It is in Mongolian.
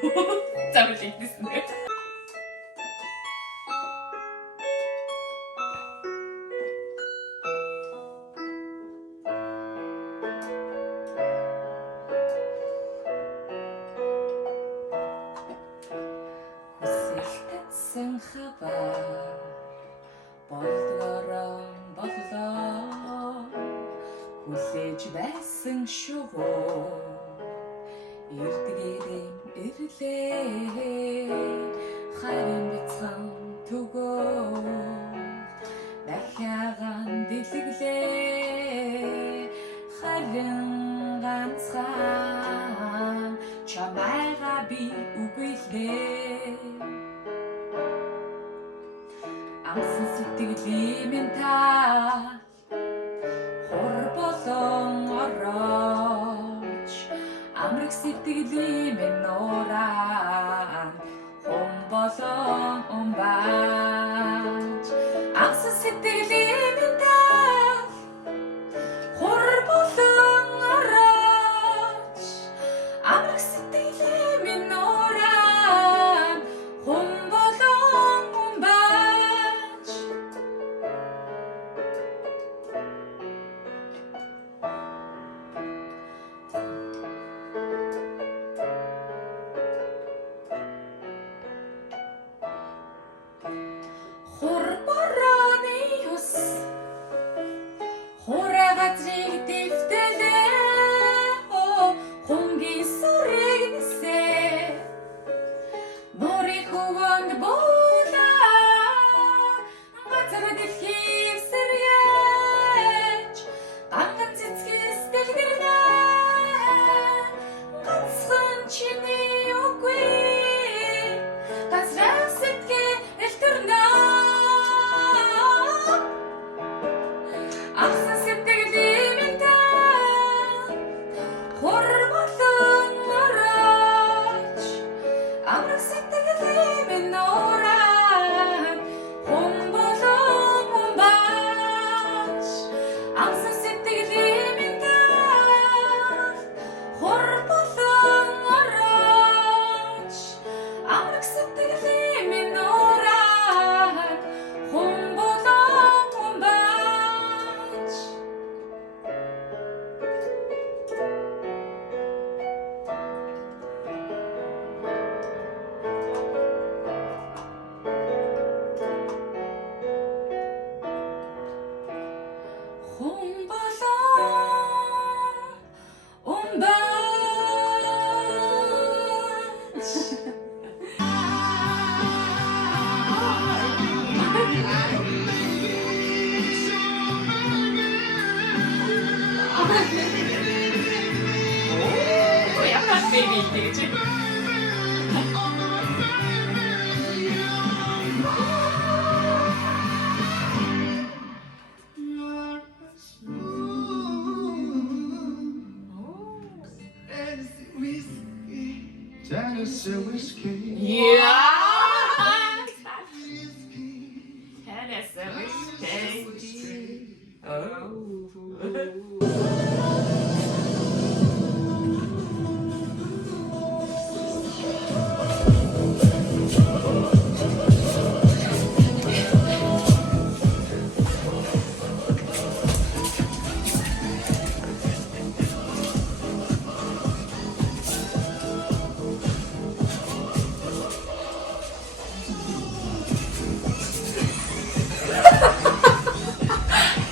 ジャム的ですね。Хүсэлтсэн хаваа болдгороо боллоо хүлээж байсан шувуу эрдгээрэн ирлээ харин бяцхан түгөө дахиагаан дэлгэлээ харин ганцхан чамайга би үгүйлээ амсан сэтгэлийн минь та хур болон орооч амрах сэтгэлийн минь нуурaan хум болон умбаач амсан сэтгэлийн минь та хур болон орооч амрах сэтгэлийн минь нуурaan хум болон умбаач хур борооны ус хураа газрыг дэвтэлээ хумгийн сарыг нисээ нуурыг хөвөнд буулаа газар дэлхийг сэргээж ганган цэцгээс дэлгэрнэ ганцхан чиний үгүй газраа сэтгэл элтэрнэ амсан сэтгэлийн минь та хур болон орооч амрах сэтгэлийн минь нуурaan хум болон умбаач амсан сэтгэлийн минь та хур болон орооч амрах сэтгэлийн минь нуурaan хум болон умбаач хум болон умбаач 약간 베이비 되게 재밌. Tennessee whiskey. 이야.